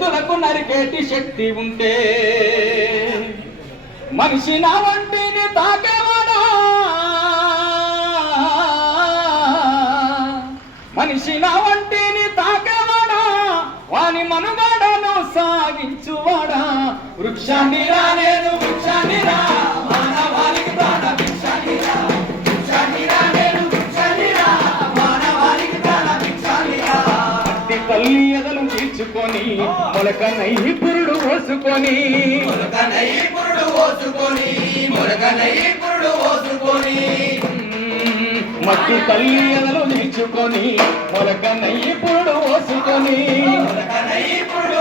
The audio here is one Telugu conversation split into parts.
చేతులకు నరికేటి శక్తి ఉంటే. మనిషి నా వంటిని తాకేవాడా? మనిషి నా వంటిని తాకేవాడా? వాని మనుగడను సాగించువాడా? వృక్షాన్ని రా నేను వృక్షాన్ని రా. మానవాళికి ప్రాణ భిక్షాన్ని రా. వృక్షాన్ని రా నేను వృక్షాన్ని రా. మానవాళికి ప్రాణ భిక్షాన్ని రా తల్లి ఎదలు తీర్చుకొని మొలకనై పురుడు పోసుకొని మొలకనై పురుడు ఓసుకొని మొలకనై పురుడు ఓసుకొని మట్టి తల్లి ఎదలు తీర్చుకొని మొలకనై పురుడు పోసుకొని మొలకనై పురుడు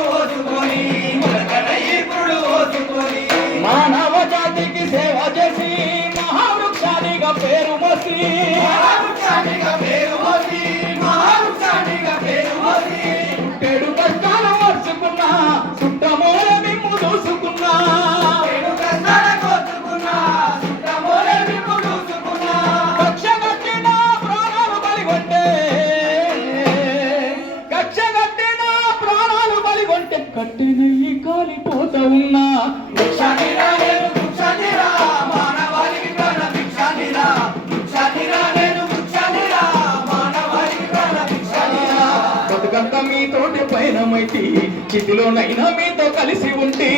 మానవాళికి ప్రాణ భిక్షాన్ని రా బతుకంత మీతోటి పయనమైతి చితిలోనైనా మీతో కలిసి ఉంటే.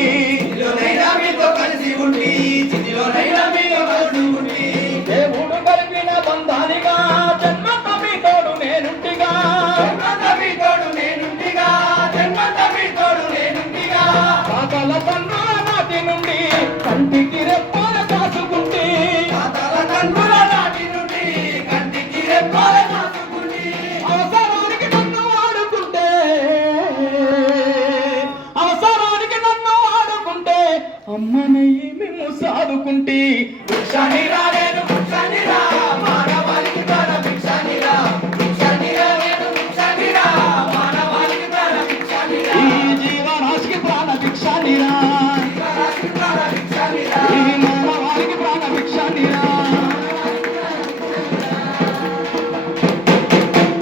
అవసరానికి నన్ను వాడుకుంటే అవసరానికి నన్ను వాడుకుంటే అమ్మనయ్యి మేము సాదుకుంటే. వృక్షాన్ని రా. నేను